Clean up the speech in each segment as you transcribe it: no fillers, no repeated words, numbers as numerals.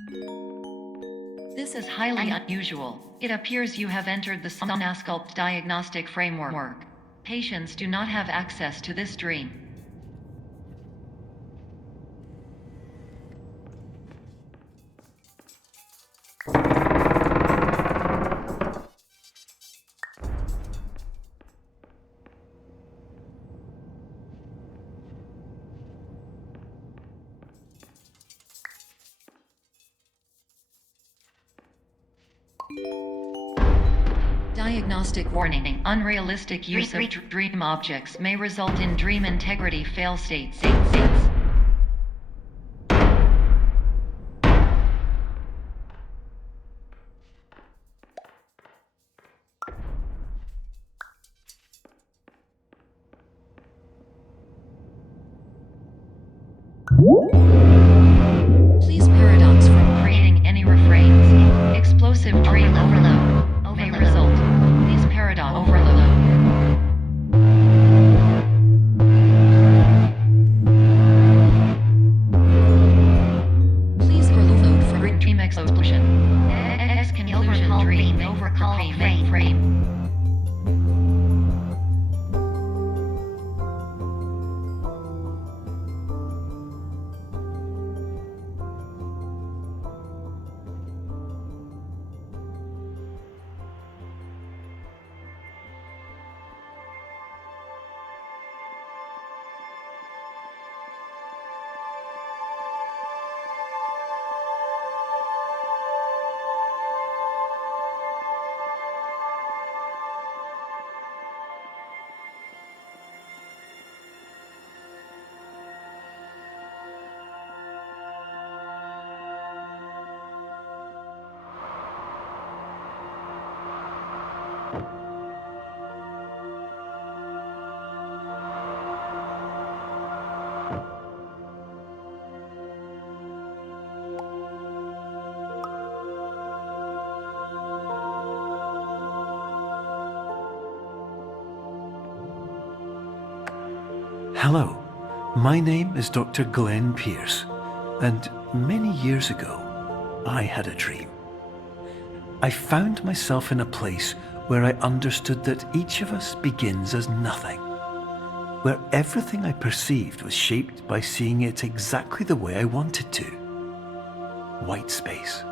This is highly unusual. It appears you have entered the Sonasculpt diagnostic framework. Patients do not have access to this dream. Diagnostic warning. Unrealistic use of dream objects may result in dream integrity fail states. Please paradox from creating any refrains. Explosive dream overload may result. Please paradox overload. Please overload for dream explosion. Exclusion dream overcall frame. Hello, my name is Dr. Glenn Pierce, and many years ago, I had a dream. I found myself in a place where I understood that each of us begins as nothing, where everything I perceived was shaped by seeing it exactly the way I wanted to. White space.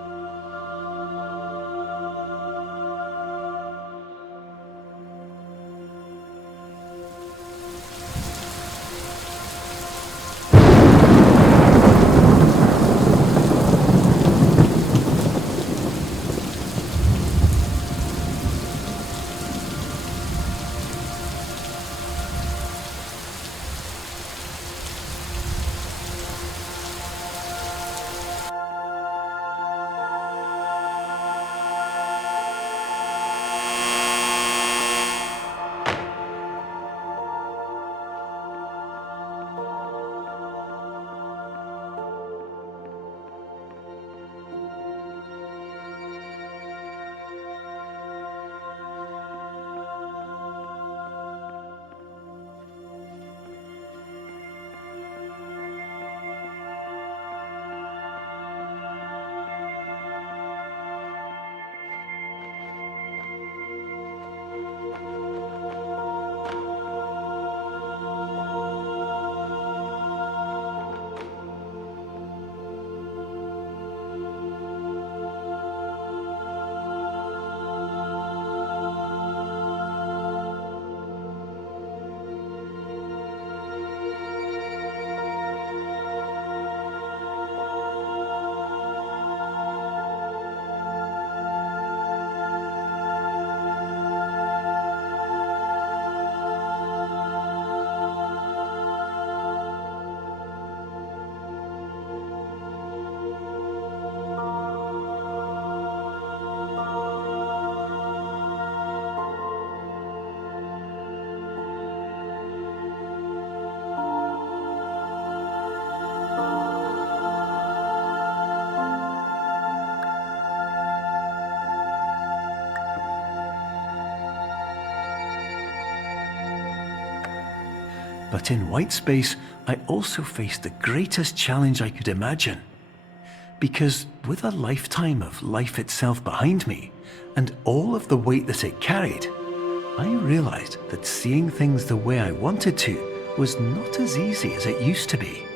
But in white space, I also faced the greatest challenge I could imagine. Because with a lifetime of life itself behind me, and all of the weight that it carried, I realized that seeing things the way I wanted to was not as easy as it used to be.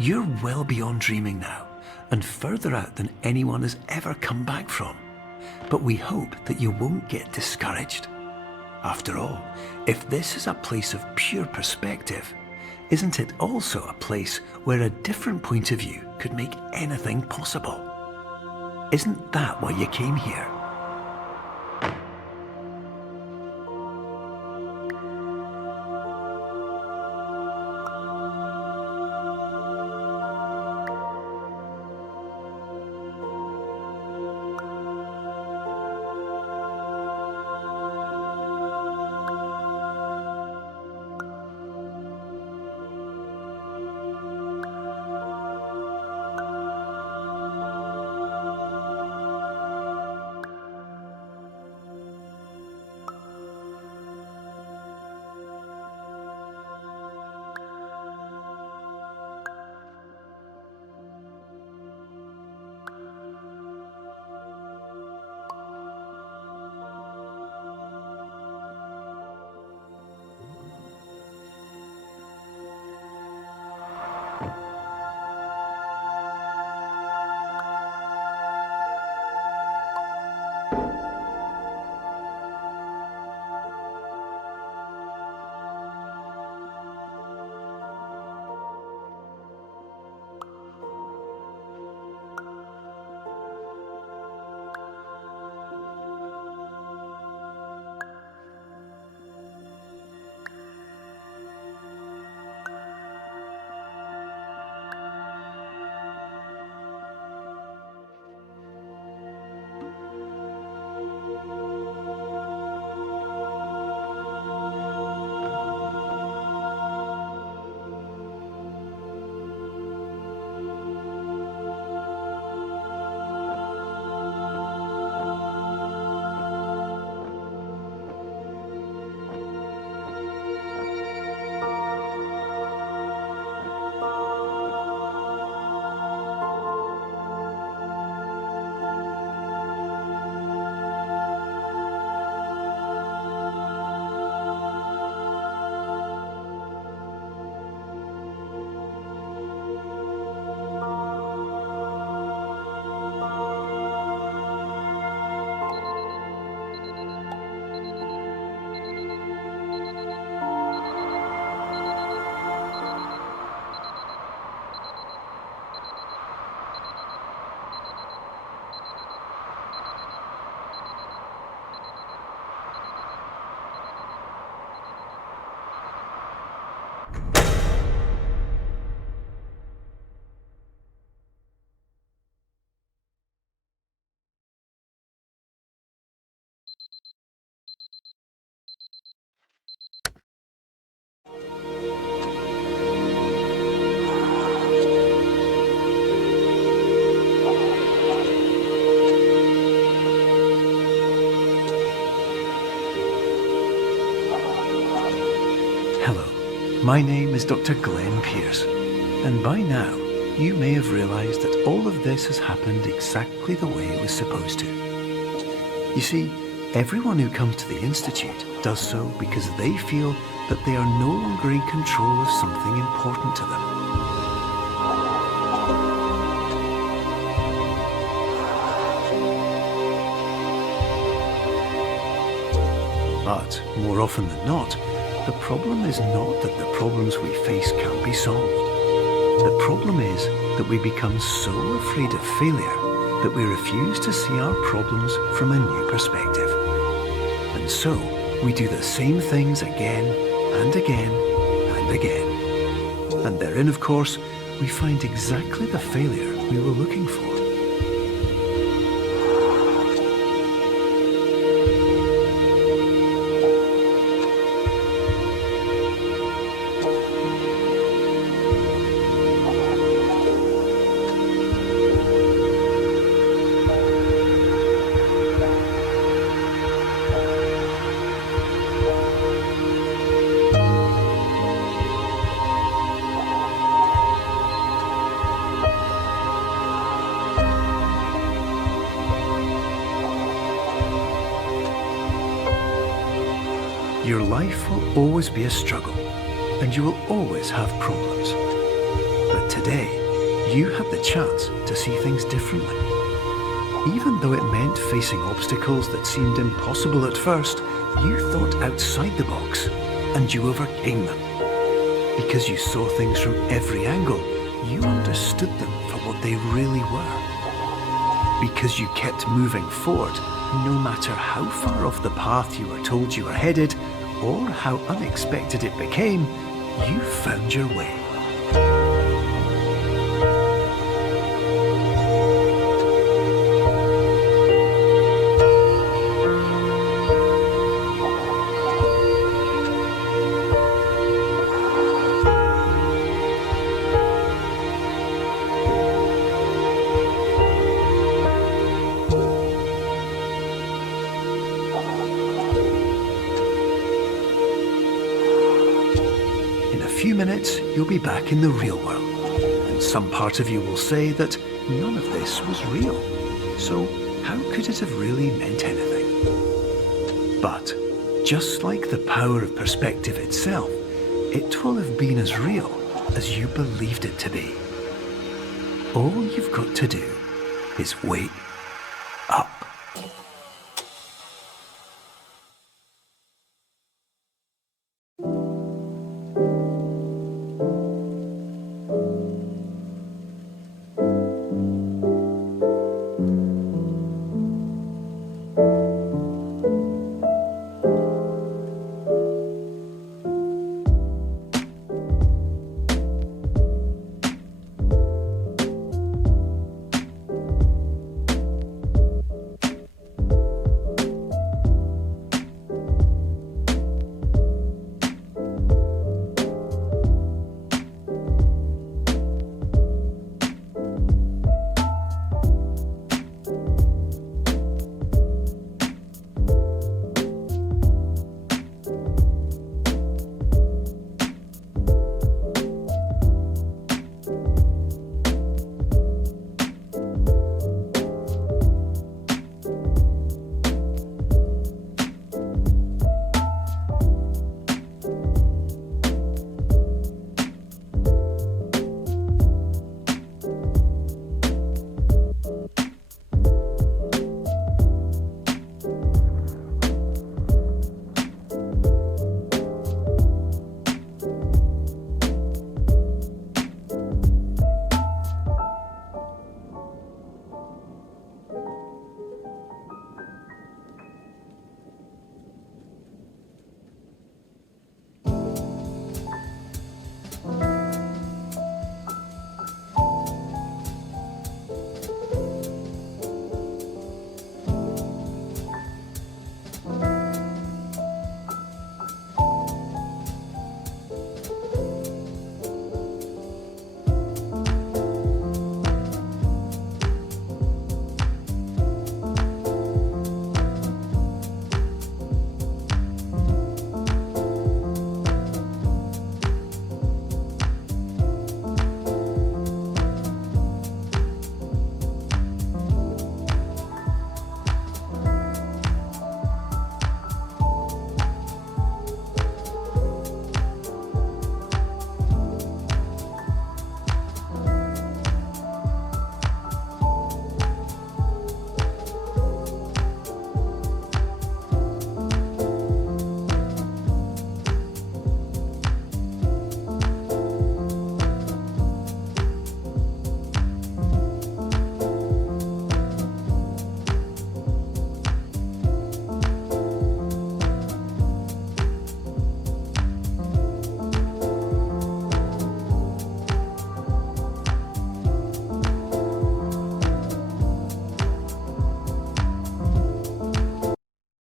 You're well beyond dreaming now, and further out than anyone has ever come back from. But we hope that you won't get discouraged. After all, if this is a place of pure perspective, isn't it also a place where a different point of view could make anything possible? Isn't that why you came here? My name is Dr. Glenn Pierce, and by now you may have realized that all of this has happened exactly the way it was supposed to. You see, everyone who comes to the Institute does so because they feel that they are no longer in control of something important to them. But more often than not, the problem is not that the problems we face can't be solved. The problem is that we become so afraid of failure that we refuse to see our problems from a new perspective. And so we do the same things again and again and again. And therein, of course, we find exactly the failure we were looking for. Your life will always be a struggle, and you will always have problems. But today, you had the chance to see things differently. Even though it meant facing obstacles that seemed impossible at first, you thought outside the box, and you overcame them. Because you saw things from every angle, you understood them for what they really were. Because you kept moving forward, no matter how far off the path you were told you were headed, or how unexpected it became, you found your way. In a few minutes, you'll be back in the real world, and some part of you will say that none of this was real. So how could it have really meant anything? But just like the power of perspective itself, it will have been as real as you believed it to be. All you've got to do is wake up.